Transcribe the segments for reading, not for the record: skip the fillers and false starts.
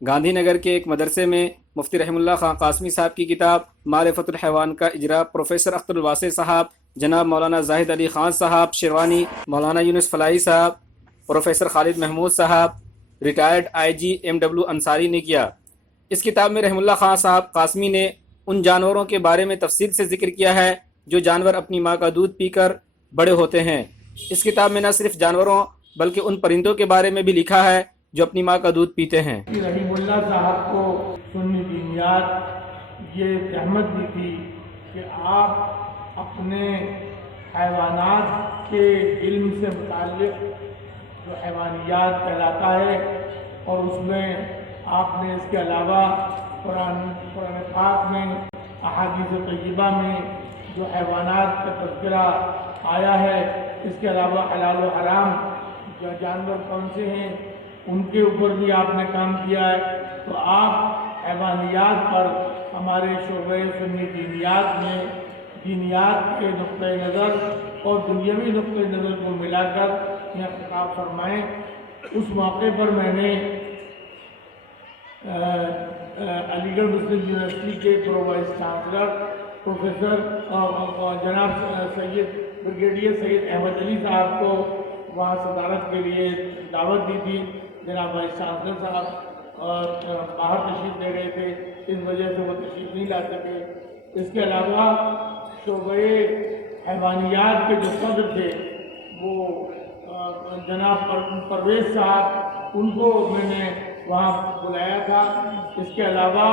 گاندھی نگر کے ایک مدرسے میں مفتی رحم اللہ خان قاسمی صاحب کی کتاب معرفت الحیوان کا اجرا پروفیسر اختر الواسع صاحب، جناب مولانا زاہد علی خان صاحب شیروانی، مولانا یونس فلاحی صاحب، پروفیسر خالد محمود صاحب، ریٹائرڈ آئی جی ایم ڈبلیو انصاری نے کیا۔ اس کتاب میں رحم اللہ خان صاحب قاسمی نے ان جانوروں کے بارے میں تفصیل سے ذکر کیا ہے جو جانور اپنی ماں کا دودھ پی کر بڑے ہوتے ہیں۔ اس کتاب میں نہ صرف جانوروں بلکہ ان پرندوں کے بارے میں بھی لکھا ہے جو اپنی ماں کا دودھ پیتے ہیں۔ رحیم اللہ صاحب کو سنی دینیات یہ زحمت بھی تھی کہ آپ اپنے حیوانات کے علم سے متعلق جو حیوانیات کہلاتا ہے اور اس میں آپ نے اس کے علاوہ قرآن پاک میں احادیث طیبہ میں جو حیوانات کا تذکرہ آیا ہے، اس کے علاوہ حلال و حرام جو جانور کون سے ہیں ان کے اوپر بھی آپ نے کام کیا ہے۔ تو آپ حیوانیات پر ہمارے شعبۂ سنی دینیات میں دینیات کے نقطۂ نظر اور دنیاوی نقطۂ نظر کو ملا کر یہ خطاب فرمائیں۔ اس موقع پر میں نے علی گڑھ مسلم یونیورسٹی کے پرو وائس چانسلر پروفیسر جناب بریگیڈیئر سید احمد علی صاحب کو وہاں صدارت کے لیے دعوت دی تھی۔ جناب وائس چانسلر صاحب باہر تشریف لے گئے تھے، اس وجہ سے وہ تشریف نہیں لا سکے۔ اس کے علاوہ شعبۂ حیوانیات کے جو صدر تھے وہ جناب پرویز صاحب، ان کو میں نے وہاں بلایا تھا۔ اس کے علاوہ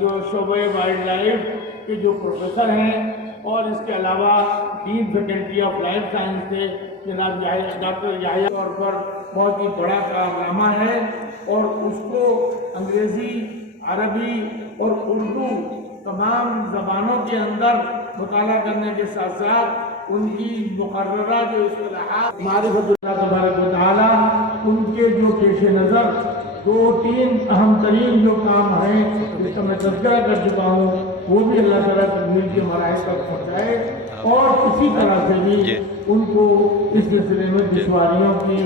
جو شعبۂ وائلڈ لائف کے جو پروفیسر ہیں اور اس کے علاوہ dean faculty of life science سے جناب ڈاکٹر یحییٰ طور پر بہت ہی بڑا کارنامہ ہے، اور اس کو انگریزی، عربی اور اردو تمام زبانوں کے اندر مطالعہ کرنے کے ساتھ ساتھ ان کی مقررہ جو اصطلاحات معرفت اللہ تبارک و تعالیٰ، ان کے جو پیش نظر 2-3 اہم ترین جو کام ہیں جس کا میں تذکرہ کر چکا ہوں، وہ بھی اللہ تعالیٰ تکمیل کے مراحل تک پہنچائے، اور اسی طرح سے بھی ان کو اس سلسلے میں دشواریوں کی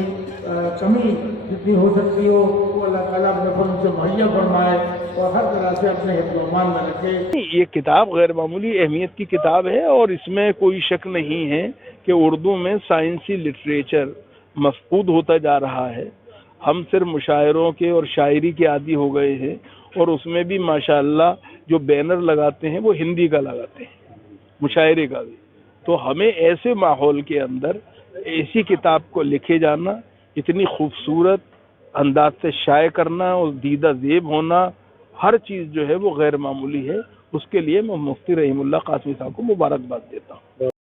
کمی جتنی ہو سکتی ہو وہ اللہ تعالیٰ اپنے فضل سے مہیا فرمائے اور ہر طرح سے اپنے حفظ و امان میں رکھے۔ یہ کتاب غیر معمولی اہمیت کی کتاب ہے، اور اس میں کوئی شک نہیں ہے کہ اردو میں سائنسی لٹریچر مفقود ہوتا جا رہا ہے۔ ہم صرف مشاعروں کے اور شاعری کے عادی ہو گئے ہیں، اور اس میں بھی ماشاءاللہ جو بینر لگاتے ہیں وہ ہندی کا لگاتے ہیں، مشاعرے کا بھی۔ تو ہمیں ایسے ماحول کے اندر ایسی کتاب کو لکھے جانا، اتنی خوبصورت انداز سے شائع کرنا اور دیدہ زیب ہونا، ہر چیز جو ہے وہ غیر معمولی ہے۔ اس کے لیے میں مفتی رحیم اللہ قاسمی صاحب کو مبارکباد دیتا ہوں۔